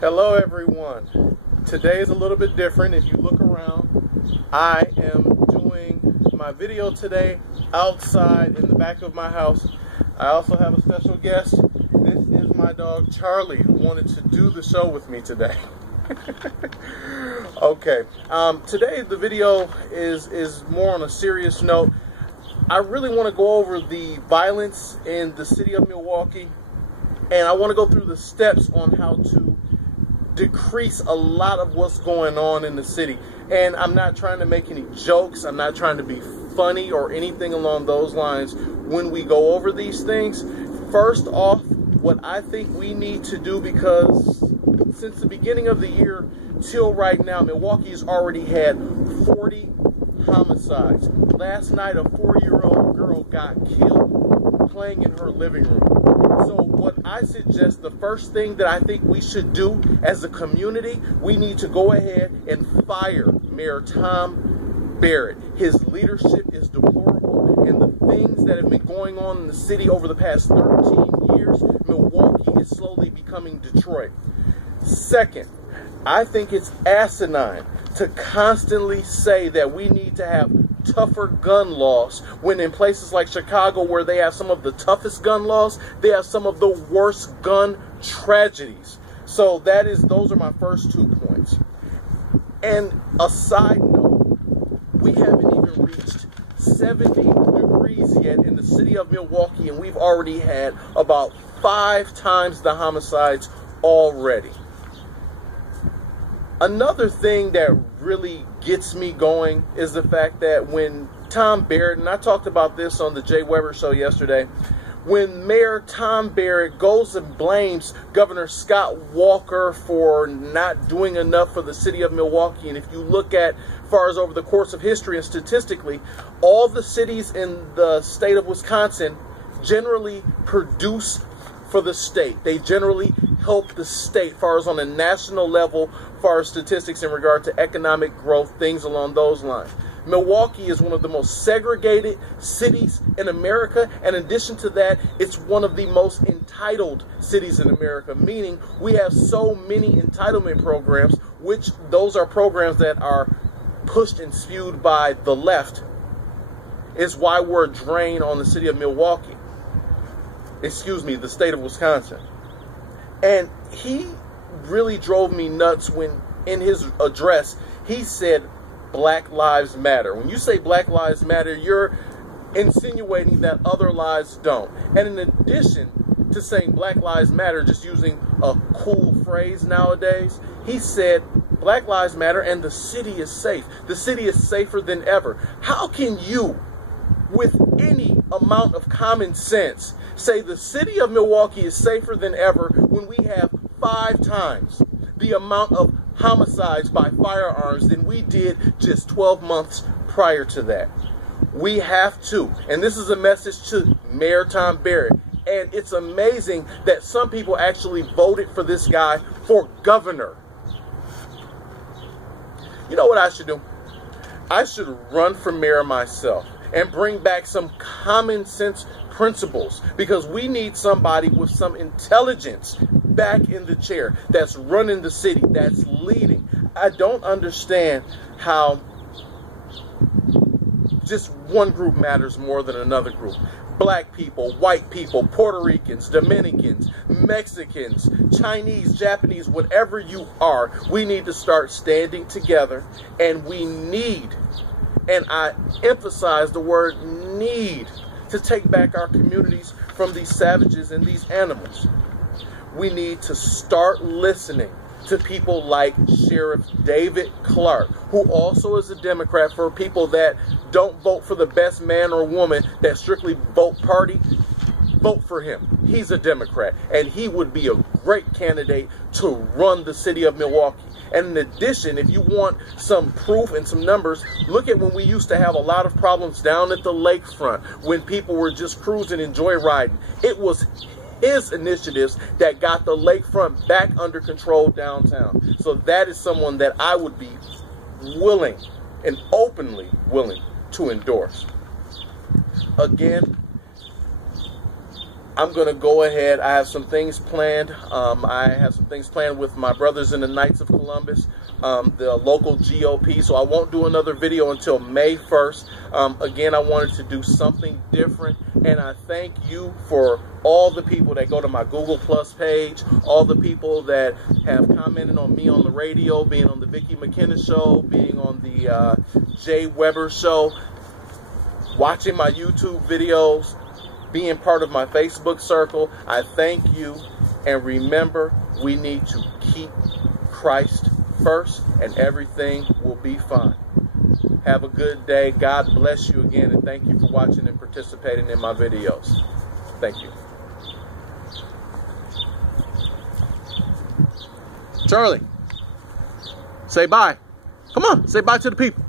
Hello everyone. Today is a little bit different. If you look around, I am doing my video today outside in the back of my house. I also have a special guest. This is my dog Charlie, who wanted to do the show with me today. Okay, today the video is more on a serious note. I really want to go over the violence in the city of Milwaukee, and I want to go through the steps on how to decrease a lot of what's going on in the city. And I'm not trying to make any jokes. I'm not trying to be funny or anything along those lines when we go over these things. First off, what I think we need to do, because since the beginning of the year till right now, Milwaukee has already had 40 homicides. Last night, a 4-year-old girl got killed playing in her living room. So what I suggest, the first thing that I think we should do as a community, we need to go ahead and fire Mayor Tom Barrett. His leadership is deplorable, and the things that have been going on in the city over the past 13 years, Milwaukee is slowly becoming Detroit. Second, I think it's asinine to constantly say that we need to have tougher gun laws when in places like Chicago, where they have some of the toughest gun laws, they have some of the worst gun tragedies. So those are my first 2 points. And a side note, we haven't even reached 70 degrees yet in the city of Milwaukee, and we've already had about 5 times the homicides already. Another thing that really gets me going is the fact that when Tom Barrett, and I talked about this on the Jay Weber show yesterday, when Mayor Tom Barrett goes and blames Governor Scott Walker for not doing enough for the city of Milwaukee, and if you look at as far as over the course of history and statistically, all the cities in the state of Wisconsin generally produce for the state. They generally help the state as far as on a national level, as far as statistics in regard to economic growth, things along those lines. Milwaukee is one of the most segregated cities in America, and in addition to that, it's one of the most entitled cities in America, meaning we have so many entitlement programs, which those are programs that are pushed and spewed by the left, is why we're a drain on the city of Milwaukee. Excuse me, the state of Wisconsin. And he really drove me nuts when in his address he said Black Lives Matter. When you say Black Lives Matter, you're insinuating that other lives don't. And in addition to saying Black Lives Matter, just using a cool phrase nowadays, he said Black Lives Matter and the city is safe. The city is safer than ever. How can you, with any amount of common sense, say the city of Milwaukee is safer than ever when we have 5 times the amount of homicides by firearms than we did just 12 months prior to that? We have to, and this is a message to Mayor Tom Barrett, and it's amazing that some people actually voted for this guy for governor. You know what I should do? I should run for mayor myself and bring back some common sense principles, because we need somebody with some intelligence back in the chair that's running the city, that's leading. I don't understand how just one group matters more than another group. Black people, white people, Puerto Ricans, Dominicans, Mexicans, Chinese, Japanese, whatever you are, we need to start standing together, and we need, and I emphasize the word need, to take back our communities from these savages and these animals. We need to start listening to people like Sheriff David Clark, who also is a Democrat, for people that don't vote for the best man or woman that strictly vote party. Vote for him. He's a Democrat, and he would be a great candidate to run the city of Milwaukee. And in addition, if you want some proof and some numbers, look at when we used to have a lot of problems down at the lakefront, when people were just cruising and joyriding. It was his initiatives that got the lakefront back under control downtown. So that is someone that I would be willing and openly willing to endorse. Again, I'm going to go ahead. I have some things planned. I have some things planned with my brothers in the Knights of Columbus, the local GOP. So I won't do another video until May 1st. Again, I wanted to do something different. And I thank you for all the people that go to my Google Plus page, all the people that have commented on me on the radio, being on the Vicki McKenna show, being on the Jay Weber show, watching my YouTube videos, being part of my Facebook circle. I thank you, and remember, we need to keep Christ first and everything will be fine. Have a good day. God bless you again, and thank you for watching and participating in my videos. Thank you. Charlie, say bye. Come on, say bye to the people.